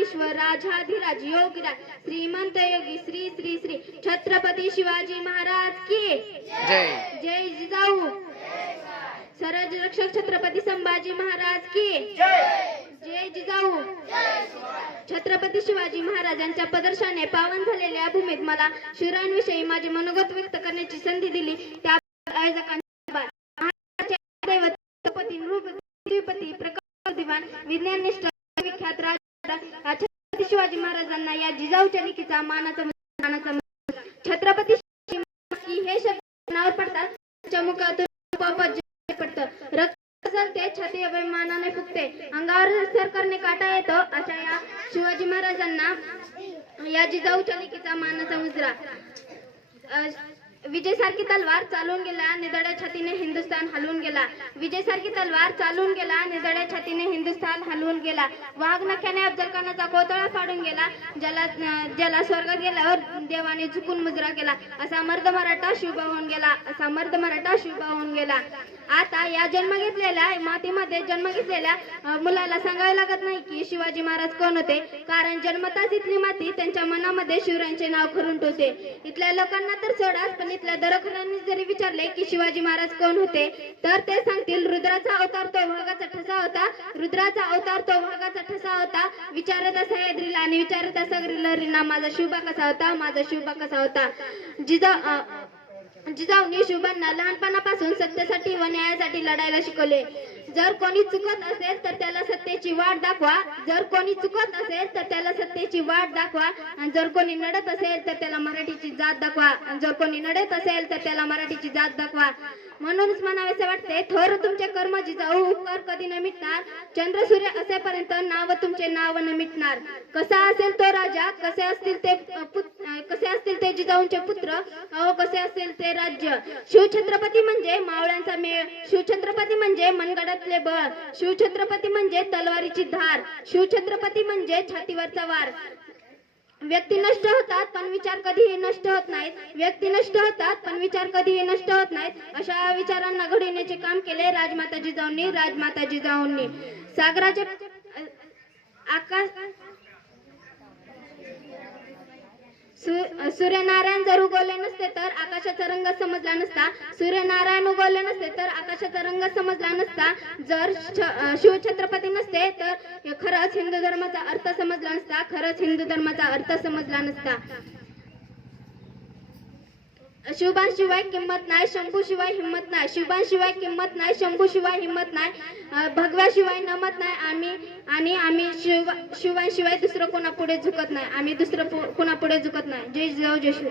राजाधीश्वर राजाधिराज योगीराज श्रीमंत योगी श्री श्री श्री छत्रपती शिवाजी महाराज की जय. जय जिजाऊ. सरज रक्षक छत्रपती संभाजी महाराज की जय जिजाऊ. छत्रपती शिवाजी महाराजांच्या पदर्शाने पावन झालेल्या भूमीत मला शिवरायांविषयी माझे मनोगत व्यक्त करण्याची संधी दिली त्या आयोजकांचा दैवतपती नृपती प्रकट दिवाण विज्ञाननिष्ठ विख्यात राजा छत्रपती शिवाजी महाराजांना या जिजाऊच्या लिखीचा मानाचा छत्रपती शिवाजी हे शब्द नावावर पडतात त्यांच्या मुखातून पडतं रक्त ते छाती अभिमानाने फुगते अंगावर सरकारने काटा येतो अशा या शिवाजी महाराजांना या जिजाऊच्या लिखीचा मानाचा मुजरा. विजय सारखी तलवार चालून गेला निधड्या छातीने हिंदुस्थान हलवून गेला. विजय सारखी तलवार चालून गेला निधड्या छातीने हिंदुस्थान हलवून गेला. वाघ नख्याने अफजल खानाचा कोतळा फाडून गेला. ज्याला स्वर्गात गेल्यावर देवाने झुकून मुजरा केला. असा मर्द मराठा शुभ होऊन गेला. असा मर्द मराठा शुभ होऊन गेला. आता या जन्म घेतलेल्या मातीमध्ये जन्म घेतलेल्या मुलाला सांगावे लागत नाही की शिवाजी महाराज कोण होते, कारण जन्मताच इथली माती त्यांच्या मनामध्ये शिवरायांचे नाव खरून ठेवते. इथल्या लोकांना तर सोडाच, पण इथल्या दरोखरांनी जरी विचारले की शिवाजी महाराज कोण होते तर ते सांगतील रुद्राचा अवतार तो वाघाचा ठसा होता. रुद्राचा अवतार तो वाघाचा ठसा होता. विचारता सह्याद्रीला आणि विचारता सगरीला माझा शिवबा कसा होता, माझा शिवबा कसा होता. जिजाऊंनी शिवबांना लहानपणापासून सत्तेसाठी व न्यायासाठी लढायला शिकवले. जर कोणी चुकत असेल तर त्याला सत्तेची वाट दाखवा. जर कोणी चुकत असेल तर त्याला सत्तेची वाट दाखवा. आणि जर कोणी नडत असेल तर त्याला मराठीची जात दाखवा. आणि जर कोणी नडत असेल तर त्याला मराठीची जात दाखवा. म्हणूनच म्हणावेसे वाटते थोर तुमचे कर्म जिजाऊ उपकार कधी न मिटणार. चंद्र सूर्य असेपर्यंत नाव तुमचे नाव न मिटणार. कसा असेल तो राजा, कसे असतील ते जिजाऊंचे पुत्र, अहो कसे असेल ते राज्य. शिवछत्रपती म्हणजे मावळ्यांचा मेळ. शिवछत्रपती म्हणजे मनगडातले बळ. शिवछत्रपती म्हणजे तलवारीची धार. शिवछत्रपती म्हणजे छातीवरचा वार. व्यक्ती नष्ट होतात पण विचार कधीही नष्ट होत नाहीत. व्यक्ती नष्ट होतात पण विचार कधीही नष्ट होत नाहीत. अशा विचारांना घडविण्याचे काम केले राजमाता जिजाऊंनी. सागराचे आकाश सूर्यनारायण जर उगवले नसते तर आकाशाचा रंग समजला नसता. सूर्यनारायण उगवले नसते तर आकाशाचा रंग समजला नसता. जर शिवछत्रपती नसते तर खरंच हिंदू धर्माचा अर्थ समजला नसता. खरंच हिंदू धर्माचा अर्थ समजला नसता. शिवबांशिवाय किंमत नाही, शंभूशिवाय हिंमत नाही. शिवबांशिवाय किंमत नाही, शंभूशिवाय हिंमत नाही. भगव्याशिवाय नमत नाही. आम्ही शिवबांशिवाय दुसरं कोणापुढे झुकत नाही. आम्ही दुसरं कोणापुढे झुकत नाही. जय जिजाऊ जय शिव.